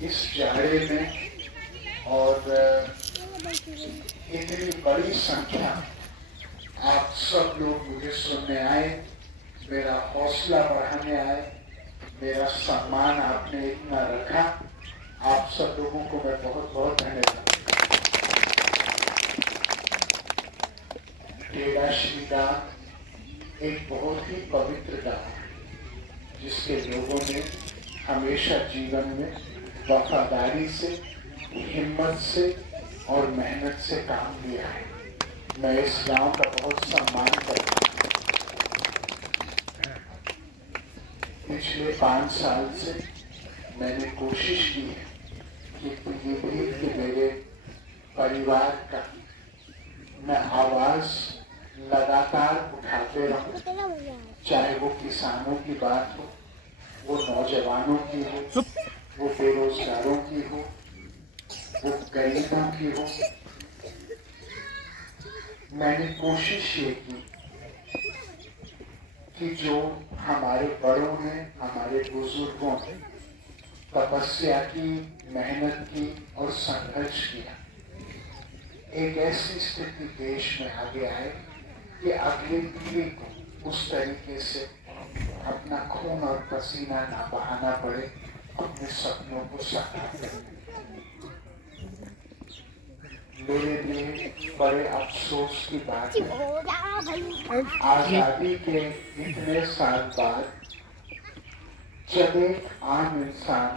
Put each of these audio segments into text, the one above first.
इस जाड़े में और इतनी बड़ी संख्या आप सब लोग मुझे सुनने आए, मेरा हौसला बढ़ाने आए, मेरा सम्मान आपने इतना रखा, आप सब लोगों को मैं बहुत बहुत धन्यवाद। टेढ़ा श्री गांव एक बहुत ही पवित्र गांव है, जिसके लोगों ने हमेशा जीवन में वफादारी से, हिम्मत से और मेहनत से काम लिया है। मैं इस गांव का बहुत सम्मान करता हूँ। पिछले 5 साल से मैंने कोशिश की है कि पीलीभीत के मेरे परिवार का मैं आवाज लगातार उठाते रहूं, चाहे वो किसानों की बात हो, वो नौजवानों की हो, वो बेरोजगारों की हो, वो गरीबों की हो। मैंने कोशिश ये की कि जो हमारे बड़ों ने, हमारे बुजुर्गों ने तपस्या की, मेहनत की और संघर्ष किया, एक ऐसी स्थिति देश में आगे आए कि अगली पीढ़ी को उस तरीके से अपना खून और पसीना ना बहाना पड़े अपने सपनों को साकार करने। मेरे लिए बड़े अफसोस की बात है, आजादी के इतने साल बाद जब एक आम इंसान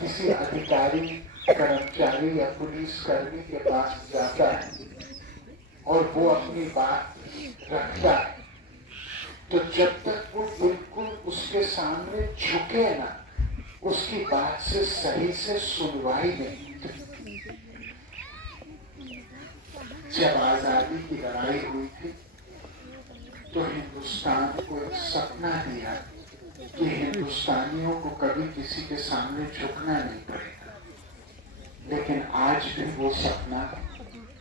किसी अधिकारी, कर्मचारी या पुलिस कर्मी के पास जाता है और वो अपनी बात रखता है, तो जब तक वो बिल्कुल उसके सामने झुके ना, उसकी बात से सही से सुनवाई नहीं। जब आजादी की लड़ाई हुई थी तो हिंदुस्तान को एक सपना दिया कि हिंदुस्तानियों को कभी किसी के सामने झुकना नहीं पड़ेगा, लेकिन आज भी वो सपना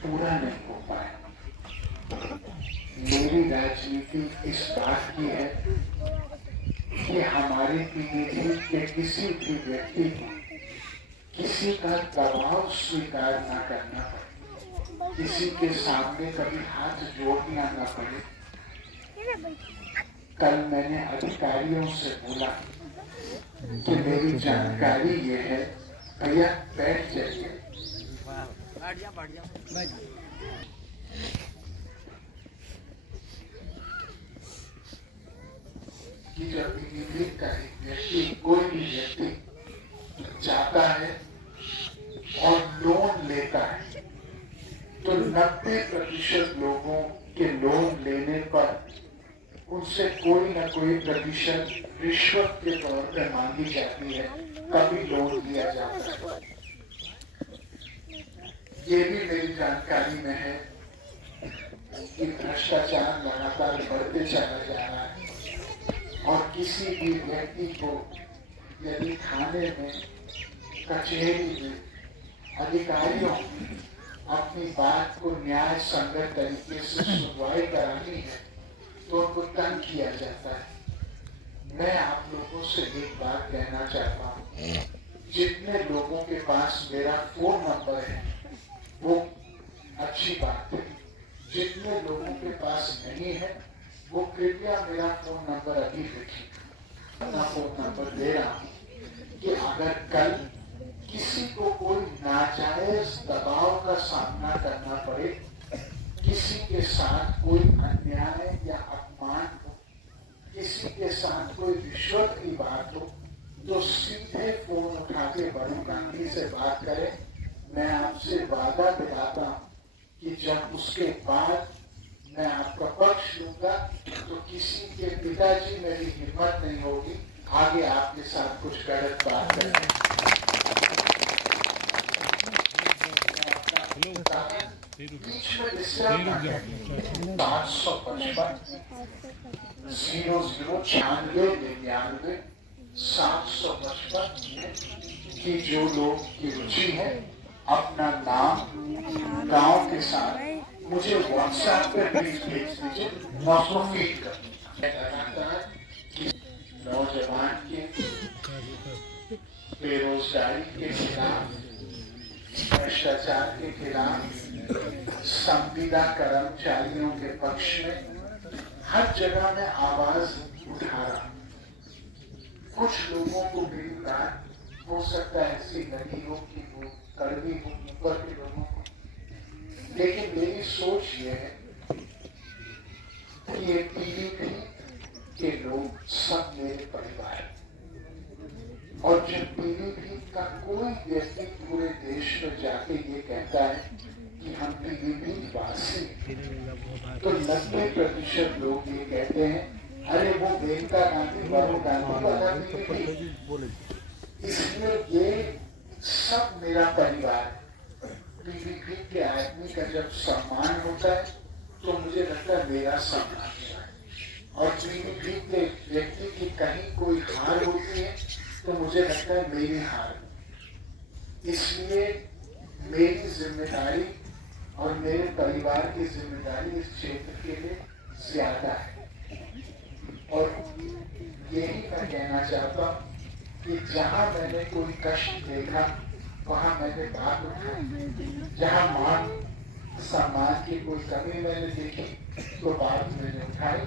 पूरा नहीं हो पाया। मेरी राजनीति इस बात की है कि हमारी पीढ़ी के किसी भी व्यक्ति को किसी का दबाव स्वीकार न करना पड़े, किसी के सामने कभी हाथ जोड़ना न पड़े। कल मैंने अधिकारियों से बोला कि मेरी जानकारी ये है, भैया बैठ जाइए, कि जब पीलीभीत का एक व्यक्ति, कोई भी व्यक्ति जाता है और लोन लेता है तो 90% लोगों के लोन लेने पर उनसे कोई न कोई प्रतिशत रिश्वत के तौर पर मांगी जाती है, कभी लोन दिया जाता है। ये भी मेरी जानकारी में है कि भ्रष्टाचार लगातार बढ़ते चला जा रहा है और किसी भी व्यक्ति को यदि थाने में, कचहरी में, अधिकारियों अपनी बात को न्याय संगत तरीके से सुनवाई करानी है तो उनको तंग किया जाता है। मैं आप लोगों से एक बात कहना चाहता हूँ, जितने लोगों के पास मेरा फोन नंबर है वो अच्छी बात है, जितने लोगों के पास नहीं है वो कृपया मेरा फोन नंबर अभी लिखिए। अपना फोन नंबर दे रहा हूँ कि अगर कल किसी को कोई नाजायज दबाव का सामना करना पड़े, किसी के साथ कोई अन्याय या अपमान हो, किसी के साथ कोई रिश्वत की बात हो, तो सीधे फोन उठा के वरुण गांधी से बात करें। मैं आपसे वादा दिलाता हूँ कि जब उसके बाद मैं आपका पक्ष लूंगा तो किसी के पिताजी में भी हिम्मत नहीं होगी आगे आपके साथ कुछ गलत बात करें। बीच में विश्राम 755 009699 755 की जो लोग की रुचि है अपना नाम गांव के साथ मुझे व्हाट्सएप पे प्लीज भेज दीजिए, मैं उसको फीड कर दूंगा। नौजवान के बेरोजगारी के खिलाफ, भ्रष्टाचार के खिलाफ, संविदा कर्मचारियों के पक्ष में हर जगह में आवाज उठा रहा। कुछ लोगों को मेरी बात हो सकता है ऐसी लगी हो कि वो कड़वी हो ऊपर के लोगों को, लेकिन मेरी सोच ये है कि ये पीलीभीत के लोग सब मेरे परिवार, और जब पीलीभीत का कोई व्यक्ति पूरे देश में जाके ये कहता है कि हम पीलीभीत वासी, तो 90% लोग ये कहते हैं अरे वो मेनका गांधी वरुण गांधी वाला पीलीभीत। इसलिए ये सब मेरा परिवार है। पीलीभीत के आदमी का जब सम्मान होता है तो मुझे लगता है मेरा सम्मान है, और पीलीभीत के व्यक्ति की कहीं कोई हार होती है तो मुझे लगता है मेरी हार। इसलिए मेरी जिम्मेदारी और मेरे परिवार की जिम्मेदारी इस क्षेत्र के लिए ज्यादा है, और यही मैं कहना चाहता हूँ कि जहां मैंने कोई कष्ट देखा वहां मैंने बात उठाई, जहां मान सम्मान की कोई कमी मैंने देखी तो बात मैंने उठाई,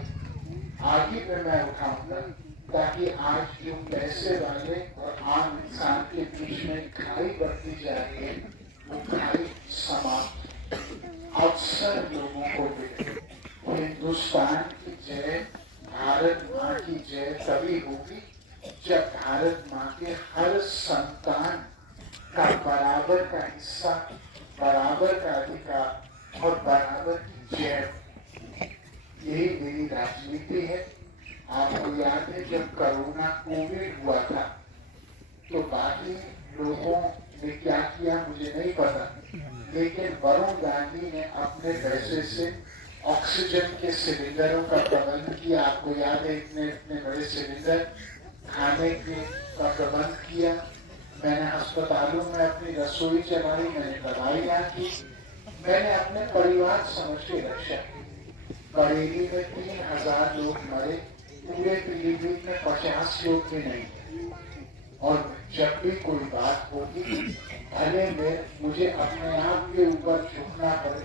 आगे में मैं उठाऊंगा, ताकि आज जो पैसे वाले और आम इंसान के बीच में खाई बढ़ती जा रही है वो खाई समाप्त, अवसर लोगों को मिले। हिंदुस्तान की जय, भारत माँ की जय तभी होगी जब भारत माँ के हर संतान का बराबर का हिस्सा, बराबर का अधिकार और बराबर की जय। यही मेरी राजनीति है। आपको याद है जब कोरोना कोविड हुआ था तो बाकी लोगों ने क्या किया मुझे नहीं पता, लेकिन वरुण गांधी ने अपने पैसे से ऑक्सीजन के सिलेंडरों का प्रबंध किया। आपको याद है इतने बड़े सिलेंडर, खाने के का प्रबंध किया। मैंने अस्पतालों में अपनी रसोई चलाई, मैंने दवाइयाँ की, मैंने अपने परिवार समझ के रक्षा की। बरेली में 3000 लोग मरे, पूरे पीलीभीत में 50 लोग भी नहीं। और जब भी कोई बात होगी भले में मुझे अपने आप के ऊपर झुकना पड़े,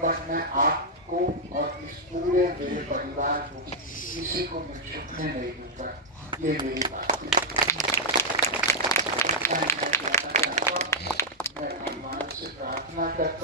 बट मैं आपको और इस पूरे मेरे परिवार को किसी को मैं झुकने नहीं दूंगा। ये मेरी बात है। मैं भगवान से प्रार्थना करता हूँ